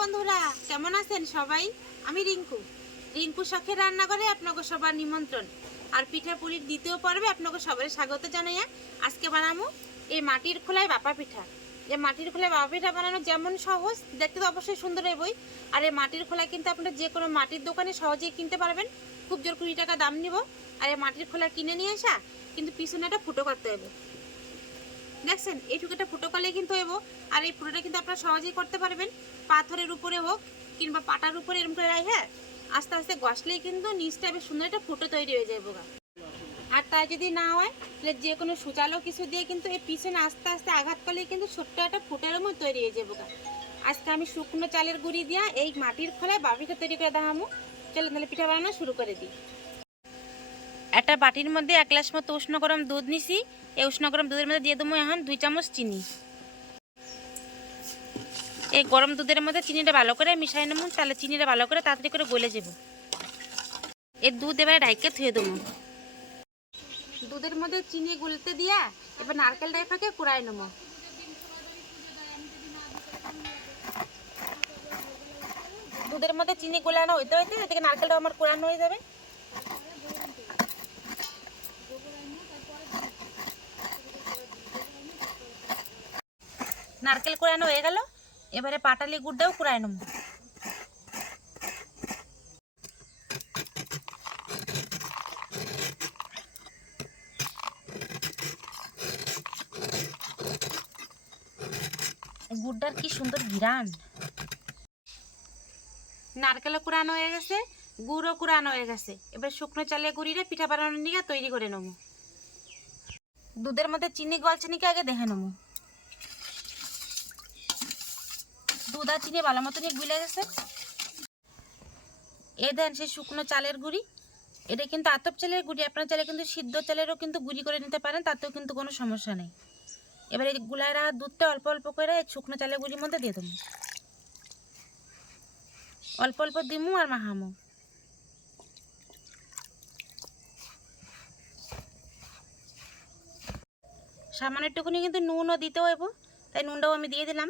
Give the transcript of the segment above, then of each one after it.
বন্ধুরা, কেমন আছেন সবাই? আমি রিঙ্কু। রিঙ্কু শখের রান্নাঘরে আপনাকে সবার নিমন্ত্রণ। আর পিঠা পুরির দ্বিতীয় পর্বে আপনাকে সবাই স্বাগত জানাইয়া আজকে বানাবো এই মাটির খোলায় বাপা পিঠা। এই মাটির খোলায় বাপা পিঠা বানানো যেমন সহজ, দেখতে তো অবশ্যই সুন্দর বই। আর এই মাটির খোলা কিন্তু আপনারা যে কোনো মাটির দোকানে সহজেই কিনতে পারবেন। খুব জোর কুড়ি টাকা দাম নিব। আর এই মাটির খোলা কিনে নিয়ে আসা, কিন্তু পিছনে একটা ফুটো করতে হবে। দেখছেন, এইটুকু একটা ফুটো করলে কিন্তু হইব আর এই ফুটোটা কিন্তু আপনারা সহজেই করতে পারবেন। পাথরের উপরে হোক কিংবা পাটার উপরে এরকম করে হ্যাঁ আস্তে আস্তে গসলেই কিন্তু নিচটা বেশ সুন্দর একটা ফুটো তৈরি হয়ে যাবে গা। আর তাই যদি না হয়, তাহলে যে কোনো সুচালো কিছু দিয়ে কিন্তু এই পিছনে আস্তে আস্তে আঘাত করলে কিন্তু ছোট্ট একটা ফুটার মতো তৈরি হয়ে যাবে আজকে আমি শুকনো চালের গুঁড়ি দিয়া এই মাটির খোলায় বাপিটা তৈরি করে দেখামো চলো তাহলে পিঠা বানানো শুরু করে দিই। একটা বাটির মধ্যে এক গ্লাস মতো উষ্ণ গরম দুধ নিছি। এই উষ্ণ গরম দুধের মধ্যে দিয়ে দেবো এখন দুই চামচ চিনি। এই গরম দুধের মধ্যে চিনিটা ভালো করে মিশাই নেব, তাহলে চিনিটা ভালো করে তাড়াতাড়ি করে গলে যাব। এই দুধ এবারে ডাইকে থুয়ে দেবো। দুধের মধ্যে চিনি গুলতে দিয়া এবার নারকেল ডাইফাকে কুড়াই নেব। দুধের মধ্যে চিনি গোলানো হইতে হইতে এদিকে নারকেলটা আমার কোরানো হয়ে যাবে। নারকেল কোরানো হয়ে গেল। এবারে পাটালি গুড়টাও কুড়ায় নেব। গুড়টার কি সুন্দর ঘিরান নারকেলও কুড়ানো হয়ে গেছে গুড়ও কুড়ানো হয়ে গেছে। এবার শুকনো চালের গুঁড়িরে পিঠা বানানোর নিয়ে তৈরি করে নেব। দুধের মধ্যে চিনি গলছে নাকি আগে দেখে নেব। দুধ আর চিনি ভালো মতনই গুলে গেছে। এ দেন সেই শুকনো চালের গুঁড়ি। এটা কিন্তু আতপ চালের গুঁড়ি, আপনার চালে কিন্তু সিদ্ধ চালেরও কিন্তু গুঁড়ি করে নিতে পারেন, তাতেও কিন্তু কোনো সমস্যা নেই। এবার এই গুলাইরা দুধটা অল্প অল্প করে এই শুকনো চালের গুঁড়ির মধ্যে দিয়ে দেবো। অল্প অল্প দিমু আর মাহামু সামান্য একটুকুনি কিন্তু নুনও দিতে হইব, তাই নুনটাও আমি দিয়ে দিলাম।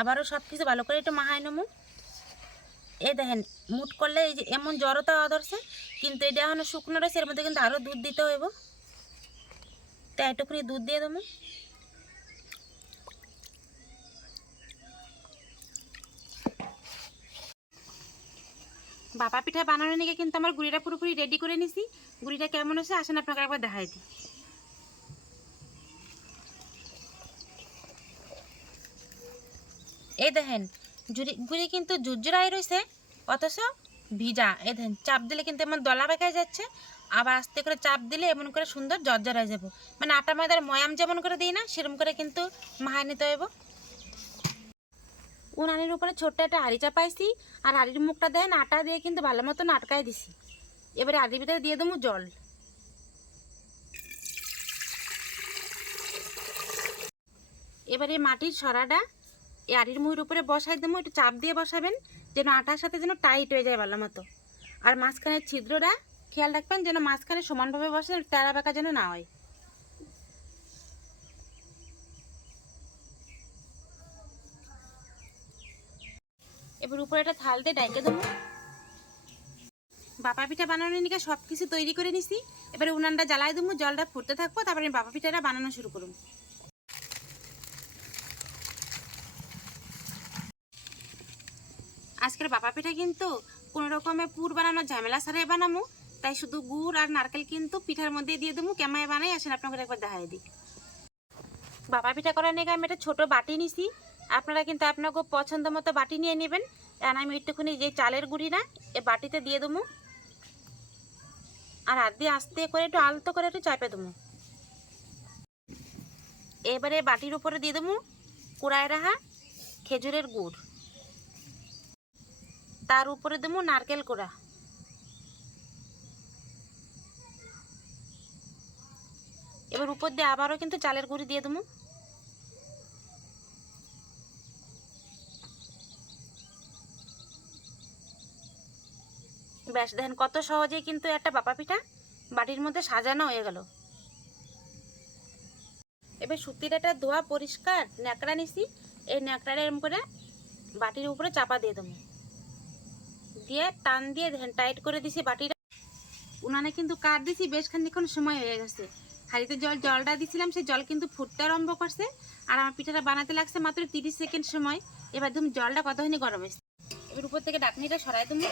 আবারও সব কিছু ভালো করে একটু মাহাই নেব। এই দেখেন, মুট করলে এই যে এমন জড়তা ধরছে, কিন্তু এটা এখনও শুকনো রয়েছে, এর মধ্যে কিন্তু আরও দুধ দিতে হইব। তাই একটুখানি দুধ দিয়ে দেবো। বাপা পিঠা বানানোর নিকে কিন্তু আমার গুড়িটা পুরোপুরি রেডি করে নিছি। গুড়িটা কেমন হয়েছে আসেন আপনাকে একবার দেখাই দিই। এই দেখেন, জুড়ি গুড়ি কিন্তু জুজুরাই রয়েছে অথচ ভিজা। এই দেখেন, চাপ দিলে কিন্তু এমন দলা বেঁকায় যাচ্ছে, আবার আস্তে করে চাপ দিলে এমন করে সুন্দর জর্জরায় যাব। মানে আটা ময়দার ময়াম যেমন করে দিই না, সেরকম করে কিন্তু মাহায় নিতে হইব। উনানের উপরে ছোট্ট একটা হাঁড়ি চাপাইছি, আর হাঁড়ির মুখটা দেন আটা দিয়ে কিন্তু ভালো মতন আটকায় দিছি। এবারে হাঁড়ির ভিতরে দিয়ে দেবো জল। এবারে মাটির সরাটা এই আড়ির মুহির উপরে বসাই দেবো একটু চাপ দিয়ে বসাবেন, যেন আটার সাথে যেন টাইট হয়ে যায় ভালো মতো। আর মাঝখানের ছিদ্রটা খেয়াল রাখবেন, যেন মাঝখানে সমানভাবে বসে তেরা বেঁকা যেন না হয়। এবার উপরে একটা থাল দিয়ে ডাইকে দেবো। বাপা পিঠা বানানোর নিকে সব কিছু তৈরি করে নিছি। এবারে উনানটা জ্বালাই দেবো, জলটা ফুটতে থাকব, তারপরে বাপা পিঠাটা বানানো শুরু করুন আজকের বাপা পিঠা কিন্তু কোনো রকমের পুর বানানোর ঝামেলা সারাই বানামু। তাই শুধু গুড় আর নারকেল কিন্তু পিঠার মধ্যে দিয়ে দেবো। কেমায় বানাই আসেন আপনাকে একবার দেখাই দিই। বাপা পিঠা করার নিয়ে আমি একটা ছোটো বাটি নিছি। আপনারা কিন্তু আপনাকে পছন্দ মতো বাটি নিয়ে নেবেন। আর আমি একটুখানি যে চালের গুঁড়ি না, এ বাটিতে দিয়ে দেবো। আর হাত দিয়ে আস্তে করে একটু আলতো করে একটু চাপে দেবো। এবারে বাটির উপরে দিয়ে দেবো কুড়ায় রাখা খেজুরের গুড়। তার উপরে দেবো নারকেল কোড়া। এবার উপর দিয়ে আবারও কিন্তু চালের গুঁড়ি দিয়ে দেবো। ব্যাস, দেখেন কত সহজেই কিন্তু একটা বাপা পিঠা বাটির মধ্যে সাজানো হয়ে গেল। এবার সুতির একটা ধোয়া পরিষ্কার, ন্যাকড়া নিছি, এই ন্যাকড়াটা এরকম করে বাটির উপরে চাপা দিয়ে দেবো। দিয়ে টান দিয়ে টাইট করে দিছি বাটিটা। উনানে কিন্তু কাট দিছি, বেশ খানিক্ষণ সময় হয়ে গেছে। হাঁড়িতে জল, জলটা দিছিলাম সেই জল কিন্তু ফুটতে আরম্ভ করছে। আর আমার পিঠাটা বানাতে লাগছে মাত্র তিরিশ সেকেন্ড সময়। এবার তুমি জলটা কতখানি গরম হয়েছে। এবার উপর থেকে ডাকনিটা সরাই তুমি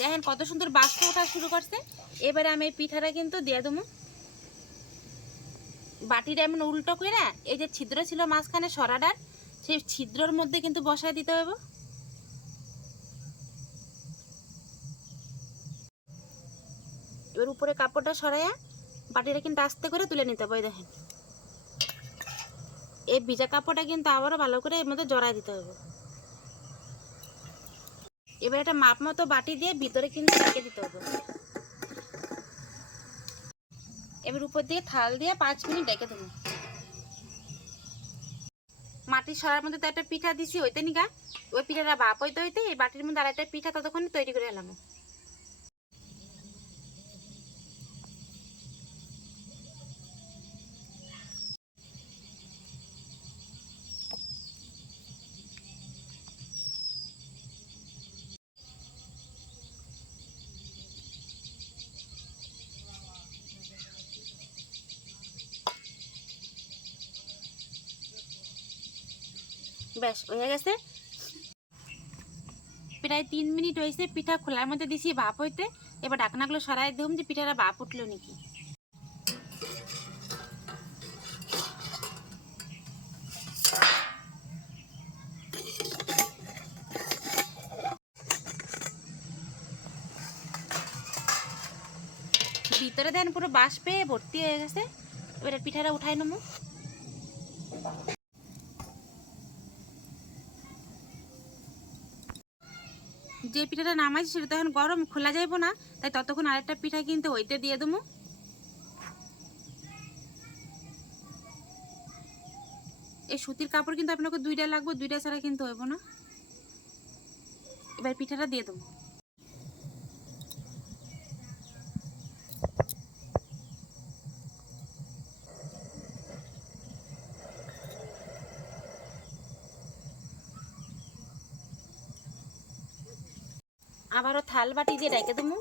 দেখেন কত সুন্দর বাষ্প ওঠা শুরু করছে। এবারে আমি এই পিঠাটা কিন্তু দিয়ে দেবো বাটিটা এমন উল্টো করে এই যে ছিদ্র ছিল মাঝখানে সরাটার সেই ছিদ্রর মধ্যে কিন্তু বসায় দিতে হবে এবার উপরে কাপড়টা সরাইয়া বাটিটা কিন্তু আস্তে করে তুলে নিতে হবে দেখেন। এই ভিজা কাপড়টা কিন্তু আবারও ভালো করে এর মধ্যে জড়াই দিতে হবে। এবার একটা মাপ মতো বাটি দিয়ে ভিতরে কিন্তু রেখে দিতে হবে। এবার উপর দিয়ে থাল দিয়ে পাঁচ মিনিট রেখে দেবো। মাটির সরার মধ্যে তো একটা পিঠা দিছি হইতে নিগা। ওই পিঠাটা বাপ হইতে হইতে এই বাটির মধ্যে আর একটা পিঠা ততক্ষণ তৈরি করে এলাম ব্যাস হয়ে গেছে? প্রায় তিন মিনিট হয়েছে পিঠা খোলার মধ্যে দিছি বাপ হইতে। এবার ডাকনাগুলো সরাই দিলাম যে পিঠাটা বাপ উঠল নাকি। ভিতরে দেন পুরো বাঁশ পেয়ে ভর্তি হয়ে গেছে। এবারে পিঠাটা উঠাই নেব। যে পিঠাটা নামাইছি সেটা তো এখন গরম, খোলা যাইব না। তাই ততক্ষণ আরেকটা পিঠা কিন্তু ওইতে দিয়ে দেবো। এই সুতির কাপড় কিন্তু আপনাকে দুইটা লাগবে, দুইটা ছাড়া কিন্তু হইব না। এবার পিঠাটা দিয়ে দেবো আবারও থাল বাটি দিয়ে রেখে দেবো।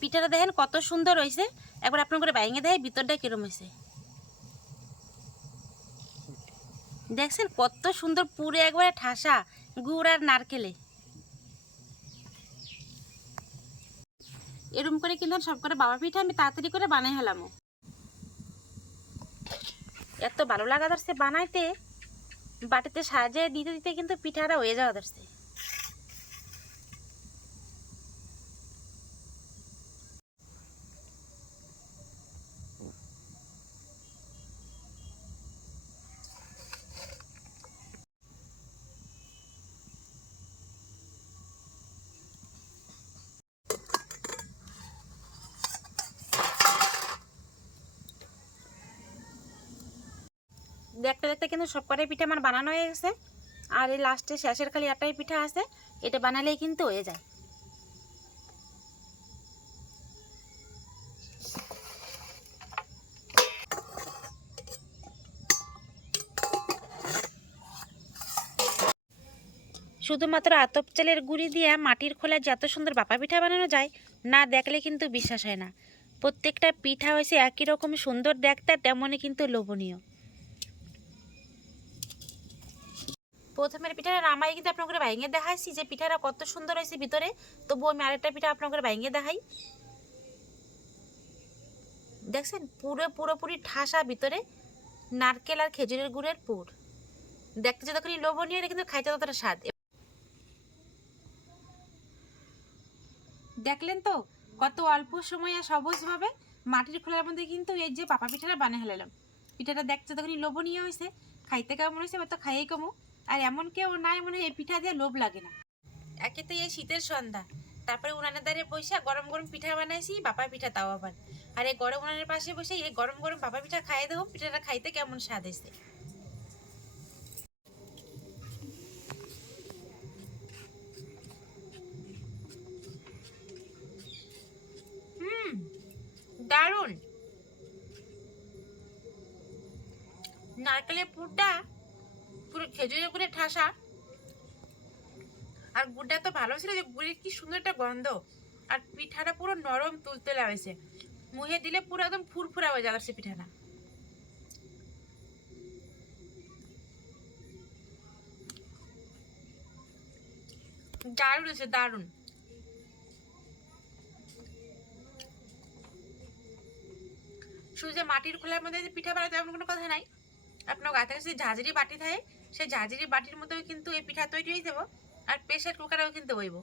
পিঠাটা দেখেন কত সুন্দর হয়েছে। একবার আপনার করে বাইঙে দেয় ভিতরটা কিরম হয়েছে। দেখছেন কত সুন্দর পুরে একবারে ঠাসা, গুড় আর নারকেলে। এরম করে কিন্তু সব করে বাবা পিঠা আমি তাড়াতাড়ি করে বানাই হলাম। এত ভালো লাগা ধরছে বানাইতে, বাটিতে সাজিয়ে দিতে দিতে কিন্তু পিঠাটা হয়ে যাওয়া ধরছে। দেখতে দেখতে কিন্তু সব কটাই পিঠা আমার বানানো হয়ে গেছে। আর এই লাস্টে শেষের খালি একটাই পিঠা আছে, এটা বানালেই কিন্তু হয়ে যায়। শুধুমাত্র আতপ চালের গুঁড়ি দিয়ে মাটির খোলায় যত সুন্দর বাপা পিঠা বানানো যায়, না দেখলে কিন্তু বিশ্বাস হয় না। প্রত্যেকটা পিঠা হয়েছে একই রকম সুন্দর দেখতে, তেমনই কিন্তু লোভনীয়। প্রথমের পিঠাটা নামাই কিন্তু আপনাকে ভাইঙে দেখাইছি যে পিঠাটা কত সুন্দর হয়েছে ভিতরে। তবু আমি আরেকটা পিঠা আপনাকে ভাইঙে দেখাই। দেখছেন? পুরো, পুরোপুরি ঠাসা ভিতরে নারকেল আর খেজুরের গুড়ের পুর। দেখতে যতক্ষণই লোভনীয়, এটা কিন্তু খাইতে ততটা স্বাদ। দেখলেন তো? কত অল্প সময় আর সহজভাবে মাটির খোলার মধ্যে কিন্তু এই যে পাপা পিঠাটা বানিয়ে ফেলালাম পিঠাটা দেখতে তখনই লোভনীয় হয়েছে, খাইতে কেমন হয়েছে, এবার তো খাইয়েই কমু। আর এমন কেউ নাই মনে এই পিঠা দিয়ে লোভ লাগে না। একে তো এই শীতের সন্ধ্যা। তারপরে উনানের দ্বারে বসে গরম গরম পিঠা বানাইছি বাপা পিঠা তাও আবার। আর এই গরম উনানের পাশে বসে এই গরম গরম বাপা পিঠা খাইয়ে দেবো, পিঠাটা খাইতে কেমন স্বাদ এসে দারুণ। নারকেলের পুরটা খেজুরের গুড়ে ঠাসা। আর গুড়টা তো ভালো ছিল যে গুড়ের কি সুন্দর একটা গন্ধ। আর পিঠাটা পুরো নরম তুলতুলে হয়েছে মুহে দিলে পুরো একদম ফুরফুরা হয়ে যাচ্ছে পিঠাটা। দারুণ আছে দারুণ। শুধু যে মাটির খোলার মধ্যে পিঠা বানাতে এমন কোনো কথা নাই। আপনার কাছে ঝাঁঝরি বাটি থাকে। সেই ঝাঁঝরি বাটির মধ্যেও কিন্তু এই পিঠা তৈরি হয়ে যাব, আর প্রেশার কুকারেও কিন্তু হইব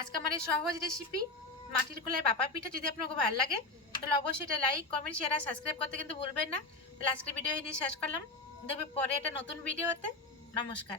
আজকে আমার এই সহজ রেসিপি মাটির খোলায় বাপা পিঠা যদি আপনাকে ভালো লাগে, তাহলে অবশ্যই এটা লাইক কমেন্ট শেয়ার আর সাবস্ক্রাইব করতে কিন্তু ভুলবেন না। তাহলে আজকের ভিডিও নিয়ে শেষ করলাম। দেখবে পরে একটা নতুন ভিডিওতে নমস্কার।